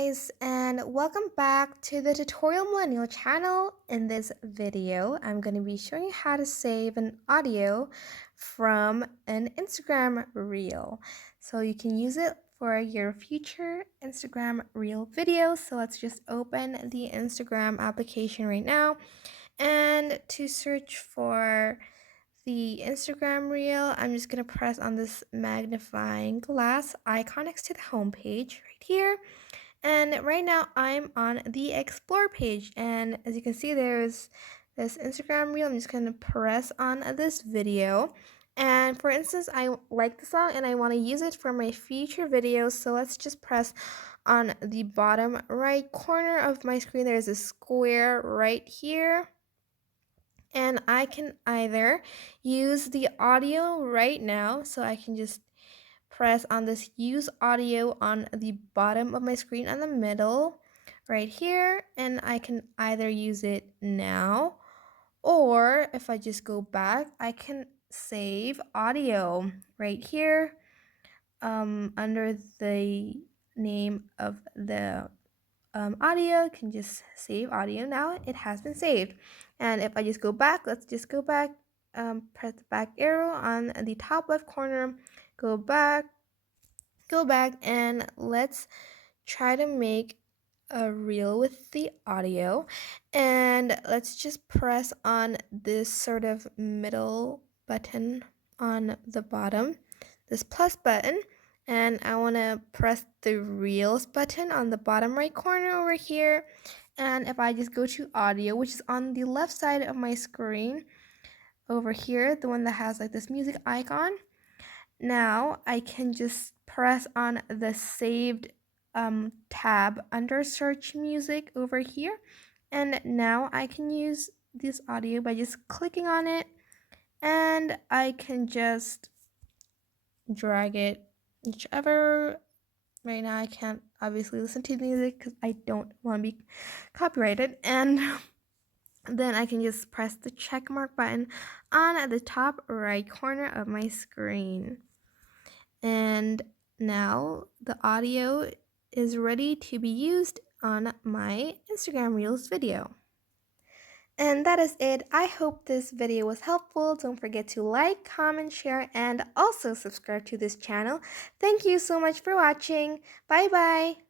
guys, and welcome back to the Tutorial Millennial channel. In this video, I'm going to be showing you how to save an audio from an Instagram reel. So you can use it for your future Instagram reel videos. So let's just open the Instagram application right now. And to search for the Instagram reel, I'm just going to press on this magnifying glass icon next to the home page right here. And right now I'm on the explore page, and as you can see, there's this Instagram reel. I'm just going to press on this video. And for instance, I like the song and I want to use it for my future videos. So let's just press on the bottom right corner of my screen. There's a square right here. And I can either use the audio right now, so I can just press on this use audio on the bottom of my screen on the middle right here, and I can either use it now, or if I just go back, I can save audio right here under the name of the audio. You can just save audio. Now it has been saved. And if I just go back, let's just go back, press the back arrow on the top left corner, go back, and let's try to make a reel with the audio. And let's just press on this sort of middle button on the bottom, this plus button, and I want to press the reels button on the bottom right corner over here. And if I just go to audio, which is on the left side of my screen over here, the one that has like this music icon, now I can just press on the saved tab under search music over here, and now I can use this audio by just clicking on it, and I can just drag it whichever. Right now I can't obviously listen to the music because I don't want to be copyrighted, and then I can just press the check mark button on the top right corner of my screen. And now the audio is ready to be used on my Instagram Reels video. And that is it. I hope this video was helpful. Don't forget to like, comment, share, and also subscribe to this channel. Thank you so much for watching. Bye bye.